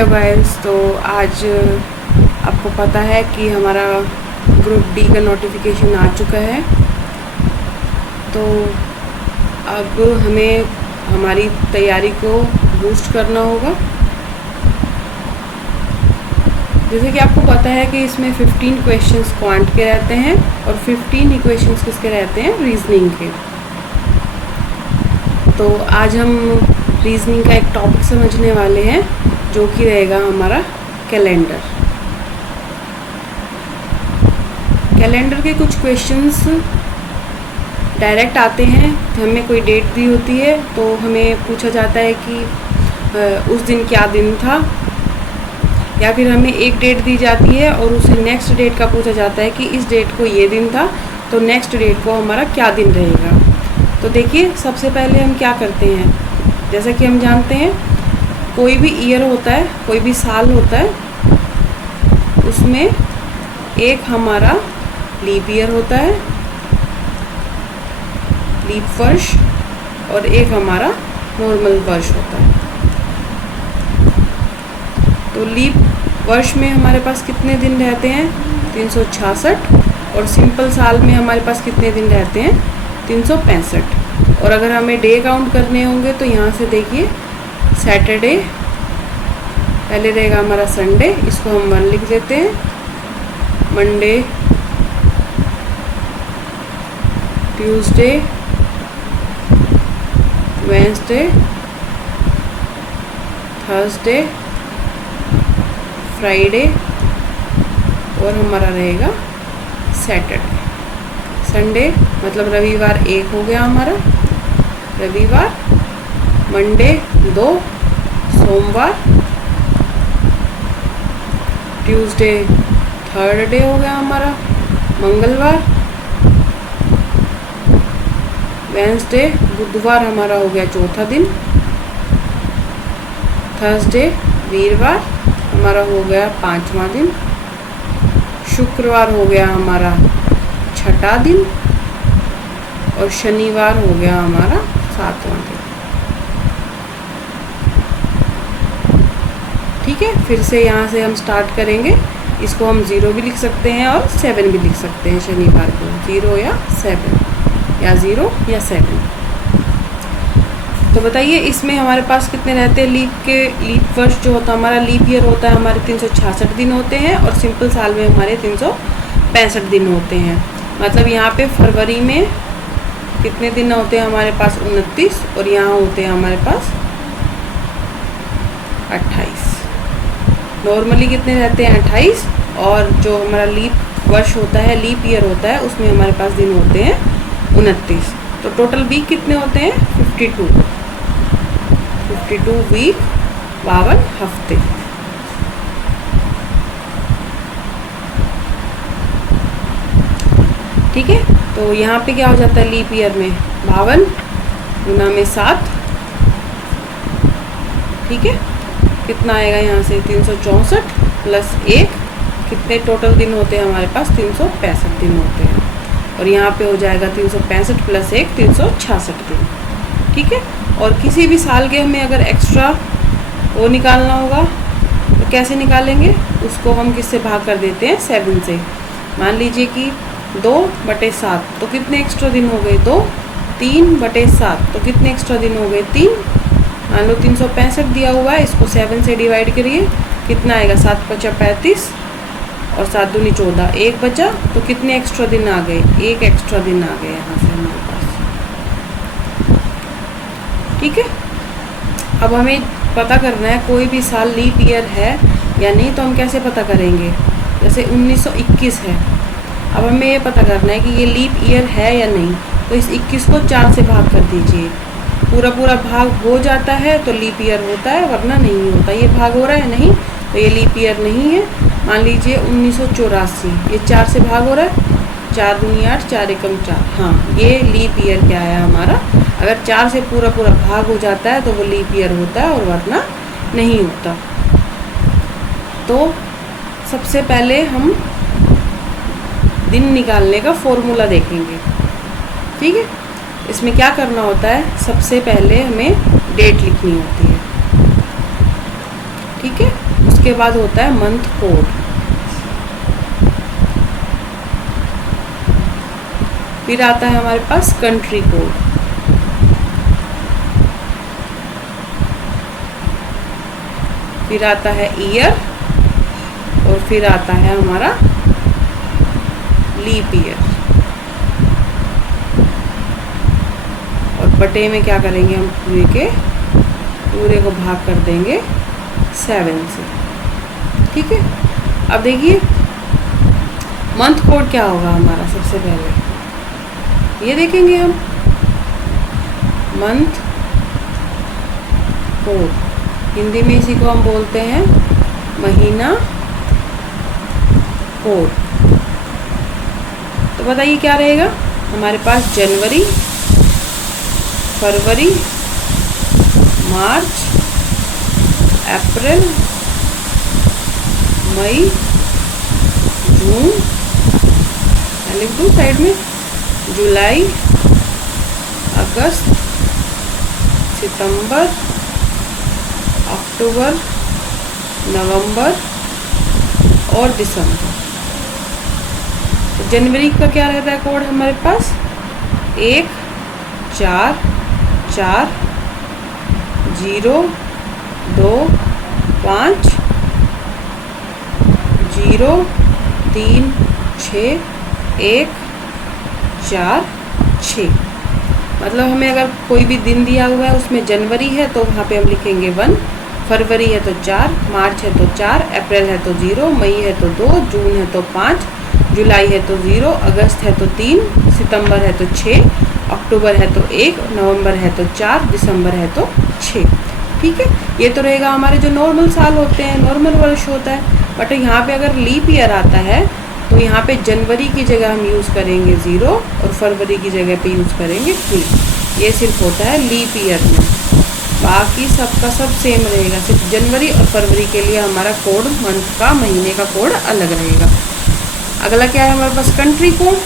Hello guys. तो आज आपको पता है कि हमारा ग्रुप डी का नोटिफिकेशन आ चुका है। तो अब हमें हमारी तैयारी को बूस्ट करना होगा। जैसे कि आपको पता है कि इसमें 15 क्वेश्चंस क्वांट के रहते हैं और 15 इक्वेशंस किसके रहते हैं, रीजनिंग के। तो आज हम रीजनिंग का एक टॉपिक समझने वाले हैं जो कि रहेगा हमारा कैलेंडर। कैलेंडर के कुछ क्वेश्चंस डायरेक्ट आते हैं। हमें कोई डेट दी होती है तो हमें पूछा जाता है कि उस दिन क्या दिन था, या फिर हमें एक डेट दी जाती है और उसे नेक्स्ट डेट का पूछा जाता है कि इस डेट को ये दिन था तो नेक्स्ट डेट को हमारा क्या दिन रहेगा। तो देखिए, सबसे पहले हम क्या करते हैं, जैसा कि हम जानते हैं कोई भी ईयर होता है, कोई भी साल होता है, उसमें एक हमारा लीप ईयर होता है, लीप वर्ष, और एक हमारा नॉर्मल वर्ष होता है। तो लीप वर्ष में हमारे पास कितने दिन रहते हैं, 366, और सिंपल साल में हमारे पास कितने दिन रहते हैं, 365। और अगर हमें डे काउंट करने होंगे तो यहाँ से देखिए, सैटरडे पहले रहेगा हमारा, संडे इसको हम 1 लिख देते हैं, Monday, Tuesday, Wednesday, Thursday, Friday, और हमारा रहेगा सैटरडे। संडे मतलब रविवार 1 हो गया हमारा, रविवार, मंडे 2, सोमवार, ट्यूसडे 3rd डे हो गया हमारा, मंगलवार, वेडनेसडे बुधवार हमारा हो गया 4था दिन, थर्सडे वीरवार हमारा हो गया 5वां दिन, शुक्रवार हो गया हमारा 6ठा दिन, और शनिवार हो गया हमारा 7वां दिन। ठीक है, फिर से यहाँ से हम स्टार्ट करेंगे। इसको हम 0 भी लिख सकते हैं और 7 भी लिख सकते हैं। शनिवार को 0 या 7, या 0 या 7। तो बताइए, इसमें हमारे पास कितने रहते हैं लीप वर्ष जो होता है हमारा, लीप ईयर होता है हमारे 366 दिन होते हैं, और सिंपल साल में हमारे 365 दिन होते हैं। मतलब यहाँ पे फरवरी में कितने दिन होते हैं हमारे पास, 29, और यहाँ होते हैं हमारे पास 28। नॉर्मली कितने रहते हैं, 28, और जो हमारा लीप वर्ष होता है, लीप ईयर होता है, उसमें हमारे पास दिन होते हैं 29। तो टोटल वीक कितने होते हैं, 52 वीक, 52 हफ्ते। ठीक है, तो यहाँ पे क्या हो जाता है लीप ईयर में, 52 गुना में 7। ठीक है, कितना आएगा यहाँ से, 364 प्लस 1, कितने टोटल दिन होते हैं हमारे पास, 365 दिन होते हैं। और यहाँ पे हो जाएगा 365 प्लस 1, 366 दिन। ठीक है, और किसी भी साल के हमें अगर एक्स्ट्रा वो निकालना होगा तो कैसे निकालेंगे, उसको हम किससे भाग कर देते हैं, 7 से। मान लीजिए कि 2/7, तो कितने एक्स्ट्रा दिन हो गए, 2, 3/7, तो कितने एक्स्ट्रा दिन हो गए, 3। मान लो 365 दिया हुआ है, इसको 7 से डिवाइड करिए, कितना आएगा, 7×5 35, और 7 दूनी 14, 1 बचा, तो कितने एक्स्ट्रा दिन आ गए, 1 एक्स्ट्रा दिन आ गए यहाँ से हमारे पास। ठीक है, अब हमें पता करना है कोई भी साल लीप ईयर है या नहीं, तो हम कैसे पता करेंगे। जैसे 1921 है, अब हमें ये पता करना है कि ये लीप ईयर है या नहीं, तो इस 21 को 4 से भाग कर दीजिए। पूरा भाग हो जाता है तो लीप ईयर होता है, वरना नहीं होता। ये भाग हो रहा है नहीं, तो ये लीप ईयर नहीं है। मान लीजिए 1984, ये 4 से भाग हो रहा है, 4 दूनी 8, 4 एकम 4, हाँ, ये लीप ईयर क्या है हमारा। अगर 4 से पूरा भाग हो जाता है तो वो लीप ईयर होता है, और वरना नहीं होता। तो सबसे पहले हम दिन निकालने का फॉर्मूला देखेंगे। ठीक है, इसमें क्या करना होता है, सबसे पहले हमें डेट लिखनी होती है। ठीक है। उसके बाद होता है मंथ कोड, फिर आता है हमारे पास कंट्री कोड, फिर आता है ईयर, और फिर आता है हमारा लीप ईयर। और बटे में क्या करेंगे हम, पूरे को भाग कर देंगे 7 से, ठीक है। अब देखिए मंथ कोड क्या होगा हमारा, सबसे पहले ये देखेंगे हम मंथ कोड, हिंदी में इसी को हम बोलते हैं महीना कोड। तो बताइए क्या रहेगा हमारे पास, जनवरी, फरवरी, मार्च, अप्रैल, मई, जून, लिख दूँ साइड में, जुलाई, अगस्त, सितंबर, अक्टूबर, नवंबर और दिसंबर। तो जनवरी का क्या रहता है कोड हमारे पास, 1 4 4 0 2 5 0 3 6 1 4 6। मतलब हमें अगर कोई भी दिन दिया हुआ है उसमें जनवरी है तो वहाँ पे हम लिखेंगे 1, फरवरी है तो 4, मार्च है तो 4, अप्रैल है तो 0, मई है तो 2, जून है तो 5, जुलाई है तो 0, अगस्त है तो 3, सितंबर है तो 6, अक्टूबर है तो 1, नवंबर है तो 4, दिसंबर है तो 6। ठीक है, ये तो रहेगा हमारे जो नॉर्मल साल होते हैं, नॉर्मल वर्ष होता है। बट यहाँ पे अगर लीप ईयर आता है तो यहाँ पे जनवरी की जगह हम यूज़ करेंगे 0 और फरवरी की जगह पे यूज़ करेंगे 3। ये सिर्फ होता है लीप ईयर में, बाकी सबका सब सेम रहेगा। सिर्फ जनवरी और फरवरी के लिए हमारा कोड, मंथ का, महीने का कोड अलग रहेगा। अगला क्या है हमारे पास, कंट्री कोड।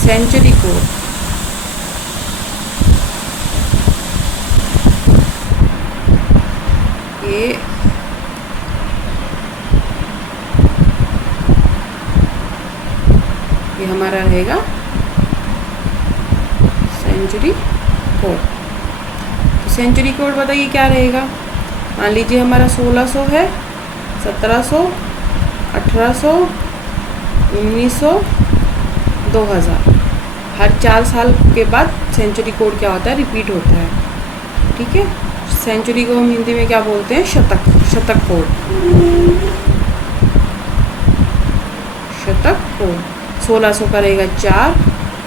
सेंचुरी कोड, ये हमारा रहेगा सेंचुरी कोड। तो सेंचुरी कोड बताइए क्या रहेगा। मान लीजिए हमारा 1600 है, 1700, 1800, 1900, 2000। हर 4 साल के बाद सेंचुरी कोड क्या होता है, रिपीट होता है। ठीक है, सेंचुरी को हम हिंदी में क्या बोलते हैं, शतक, शतक कोड, शतक कोड। 1600 का रहेगा 4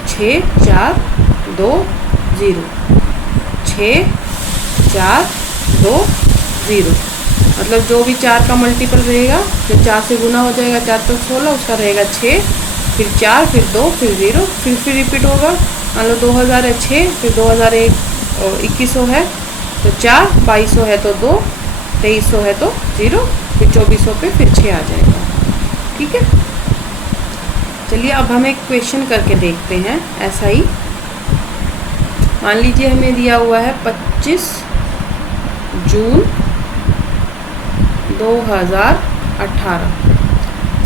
6 4 2 0, 6 4 2 0। मतलब जो भी 4 का मल्टीपल रहेगा, जो 4 से गुना हो जाएगा 4 तो 16, उसका रहेगा 6, फिर 4, फिर 2, फिर 0, फिर रिपीट होगा। मान लो 2000 है 6, फिर 2001 और 2100 है तो 4, 2200 है तो 2, 2300 है तो 0, फिर 2400 पे फिर 6 आ जाएगा। ठीक है, चलिए अब हम एक क्वेश्चन करके देखते हैं ऐसा ही। मान लीजिए हमें दिया हुआ है 25 जून 2018।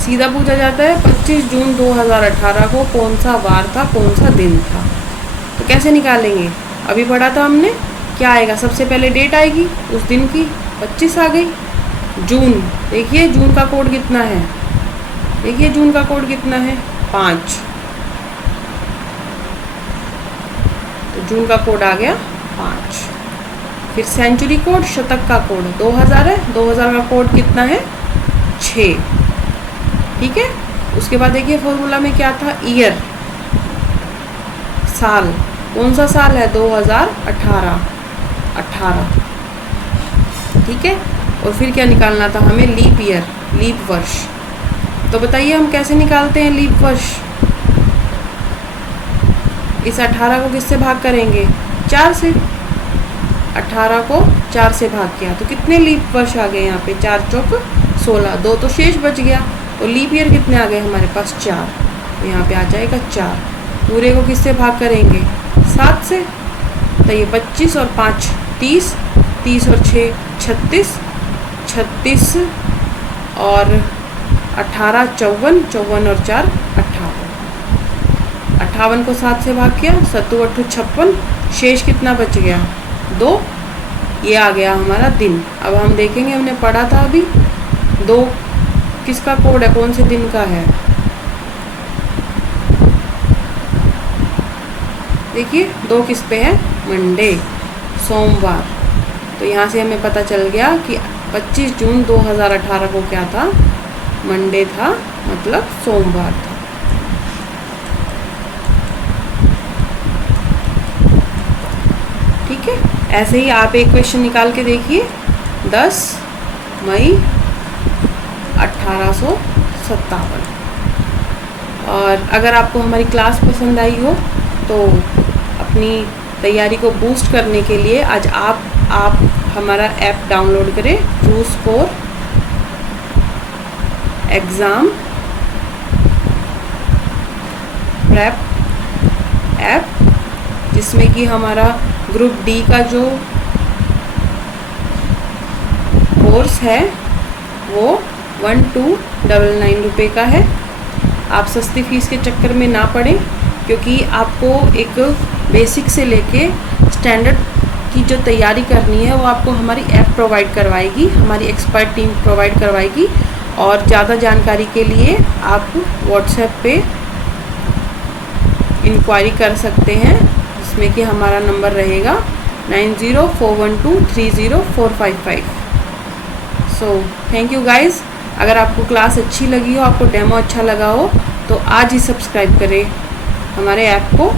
सीधा पूछा जाता है 25 जून 2018 को कौन सा वार था, कौन सा दिन था। तो कैसे निकालेंगे, अभी पढ़ा था हमने, क्या आएगा, सबसे पहले डेट आएगी उस दिन की, 25 आ गई। जून, देखिए जून का कोड कितना है, देखिए जून का कोड कितना है, 5। तो जून का कोड आ गया 5। फिर सेंचुरी कोड, शतक का कोड 2000 है, 2000 का कोड कितना है, 6। ठीक है, उसके बाद देखिए फॉर्मूला में क्या था, ईयर, साल, कौन सा साल है, 2018, 18। ठीक है, और फिर क्या निकालना था हमें, लीप ईयर, लीप वर्ष। तो बताइए हम कैसे निकालते हैं लीप वर्ष। इस 18 को किससे भाग करेंगे, 4 से। 18 को 4 से भाग किया तो कितने लीप वर्ष आ गए यहाँ पे, 4 चौक 16, 2 तो शेष बच गया। तो लीप ईयर कितने आ गए हमारे पास, 4, तो यहाँ पे आ जाएगा 4। पूरे को किससे भाग करेंगे? 7 से। तो ये 25 और 5 30, 30 और 6 36, 36 और 18 54, 54 और 4 58, 58 को 7 से भाग किया, 7 8 56, शेष कितना बच गया? 2। ये आ गया हमारा दिन। अब हम देखेंगे, हमने पढ़ा था अभी 2 किसका कोड है, कौन से दिन का है? देखिए 2 किस पे है? मंडे, सोमवार। तो यहाँ से हमें पता चल गया कि 25 जून 2018 को क्या था? मंडे था, मतलब सोमवार था। ठीक है, ऐसे ही आप एक क्वेश्चन निकाल के देखिए। 10 मई 1857। और अगर आपको हमारी क्लास पसंद आई हो तो अपनी तैयारी को बूस्ट करने के लिए आज आप हमारा ऐप डाउनलोड करें, true score exam prep app, जिसमें कि हमारा ग्रुप डी का जो कोर्स है वो 1299 रुपये का है। आप सस्ती फीस के चक्कर में ना पड़ें, क्योंकि आपको एक बेसिक से लेके स्टैंडर्ड की जो तैयारी करनी है वो आपको हमारी ऐप प्रोवाइड करवाएगी, हमारी एक्सपर्ट टीम प्रोवाइड करवाएगी। और ज़्यादा जानकारी के लिए आप व्हाट्सएप पे इंक्वायरी कर सकते हैं, जिसमें कि हमारा नंबर रहेगा 9041230455। So thank you guys. अगर आपको क्लास अच्छी लगी हो, आपको डेमो अच्छा लगा हो, तो आज ही सब्सक्राइब करें हमारे ऐप को।